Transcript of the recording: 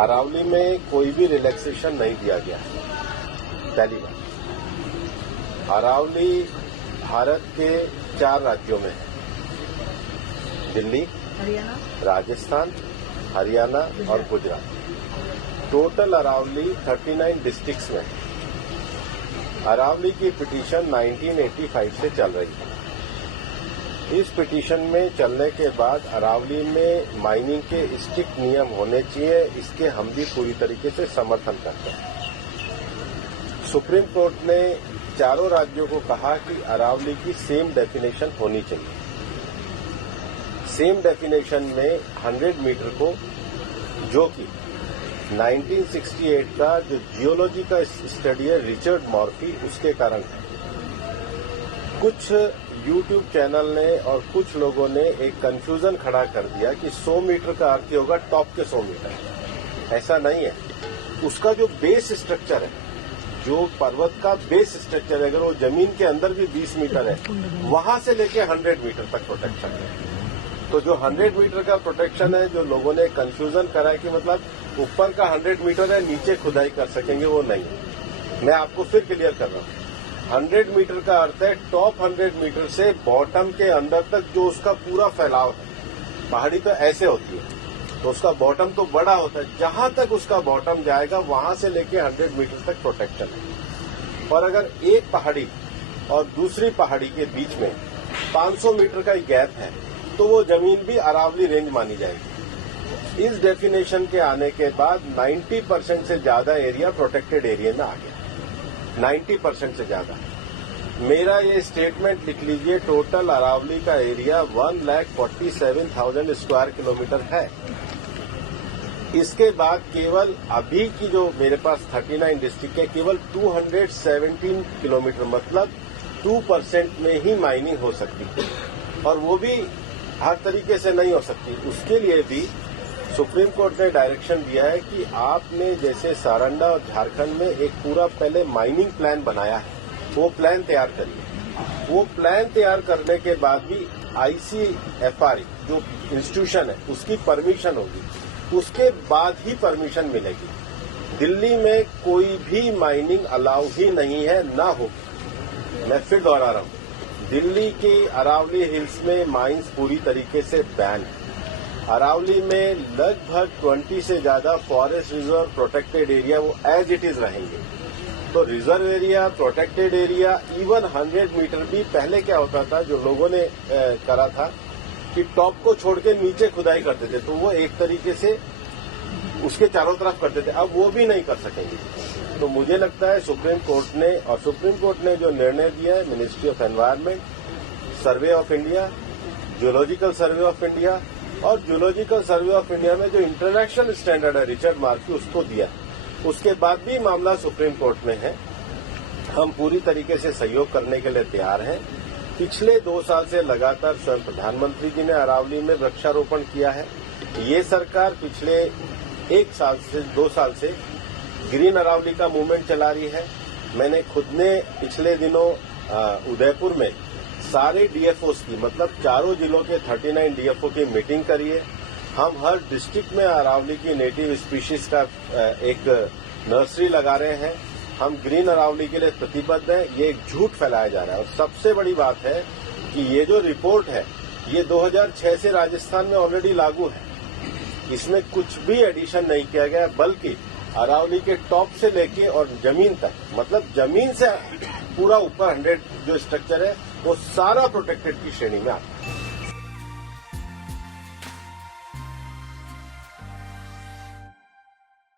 अरावली में कोई भी रिलैक्सेशन नहीं दिया गया है। पहली बात, अरावली भारत के 4 राज्यों में है, दिल्ली, हरियाणा, राजस्थान, हरियाणा और गुजरात। टोटल अरावली 39 डिस्ट्रिक्ट्स में है। अरावली की पिटीशन 1985 से चल रही है। इस पिटीशन में चलने के बाद अरावली में माइनिंग के स्ट्रिक्ट नियम होने चाहिए, इसके हम भी पूरी तरीके से समर्थन करते हैं। सुप्रीम कोर्ट ने चारों राज्यों को कहा कि अरावली की सेम डेफिनेशन होनी चाहिए। सेम डेफिनेशन में 100 मीटर को, जो कि 1968 का जो जियोलॉजी का स्टडी है रिचर्ड मॉर्फी, उसके कारण है। कुछ यूट्यूब चैनल ने और कुछ लोगों ने एक कंफ्यूजन खड़ा कर दिया कि 100 मीटर का अर्थ होगा टॉप के 100 मीटर। ऐसा नहीं है। उसका जो बेस स्ट्रक्चर है, जो पर्वत का बेस स्ट्रक्चर है, अगर वो जमीन के अंदर भी 20 मीटर है, वहां से लेके 100 मीटर तक प्रोटेक्शन है। तो जो 100 मीटर का प्रोटेक्शन है, जो लोगों ने कंफ्यूजन करा है कि मतलब ऊपर का 100 मीटर है, नीचे खुदाई कर सकेंगे, वो नहीं। मैं आपको फिर क्लियर कर रहा हूं। 100 मीटर का अर्थ है टॉप 100 मीटर से बॉटम के अंदर तक जो उसका पूरा फैलाव है। पहाड़ी तो ऐसे होती है, तो उसका बॉटम तो बड़ा होता है। जहां तक उसका बॉटम जाएगा, वहां से लेके 100 मीटर तक प्रोटेक्शन है। और अगर एक पहाड़ी और दूसरी पहाड़ी के बीच में 500 मीटर का गैप है, तो वो जमीन भी अरावली रेंज मानी जाएगी। इस डेफिनेशन के आने के बाद 90% से ज्यादा एरिया प्रोटेक्टेड एरिया में आ गया। 90% से ज्यादा। मेरा ये स्टेटमेंट लिख लीजिए, टोटल अरावली का एरिया 1,47,000 स्क्वायर किलोमीटर है। इसके बाद केवल अभी की जो मेरे पास 39 डिस्ट्रिक्ट है, केवल 217 किलोमीटर, मतलब 2% में ही माइनिंग हो सकती है। और वो भी हर तरीके से नहीं हो सकती। उसके लिए भी सुप्रीम कोर्ट ने डायरेक्शन दिया है कि आपने जैसे सारंडा और झारखंड में एक पूरा पहले माइनिंग प्लान बनाया है, वो प्लान तैयार करिए। वो प्लान तैयार करने के बाद भी ICFR जो इंस्टीट्यूशन है, उसकी परमिशन होगी, उसके बाद ही परमिशन मिलेगी। दिल्ली में कोई भी माइनिंग अलाउ ही नहीं है, ना होगी। मैं फिर दोहरा रहा हूं, दिल्ली की अरावली हिल्स में माइंस पूरी तरीके से बैन है। अरावली में लगभग 20 से ज्यादा फॉरेस्ट रिजर्व, प्रोटेक्टेड एरिया वो एज इट इज रहेंगे। तो reserve area, protected area, even 100 metre भी पहले क्या होता था, जो लोगों ने करा था कि टॉप को छोड़ के नीचे खुदाई करते थे, तो वो एक तरीके से उसके चारों तरफ करते थे। अब वो भी नहीं कर सकेंगे। तो मुझे लगता है सुप्रीम कोर्ट ने जो निर्णय दिया है, ministry of environment, survey of India, geological survey of India, और जियोलॉजिकल सर्वे ऑफ इंडिया में जो इंटरनेशनल स्टैंडर्ड है रिचर्ड मार्फी, उसको दिया। उसके बाद भी मामला सुप्रीम कोर्ट में है। हम पूरी तरीके से सहयोग करने के लिए तैयार हैं। पिछले 2 साल से लगातार स्वयं प्रधानमंत्री जी ने अरावली में वृक्षारोपण किया है। ये सरकार पिछले 1 साल से 2 साल से ग्रीन अरावली का मूवमेंट चला रही है। मैंने खुद ने पिछले दिनों उदयपुर में सारे डीएफओस की, मतलब चारों जिलों के 39 डीएफओ की मीटिंग करी है। हम हर डिस्ट्रिक्ट में अरावली की नेटिव स्पीशीज का एक नर्सरी लगा रहे हैं। हम ग्रीन अरावली के लिए प्रतिबद्ध हैं। ये एक झूठ फैलाया जा रहा है। और सबसे बड़ी बात है कि ये जो रिपोर्ट है, ये 2006 से राजस्थान में ऑलरेडी लागू है। इसमें कुछ भी एडिशन नहीं किया गया, बल्कि अरावली के टॉप से लेके और जमीन तक, मतलब जमीन से पूरा ऊपर 100 जो स्ट्रक्चर है, वो सारा प्रोटेक्टेड की श्रेणी में आता है।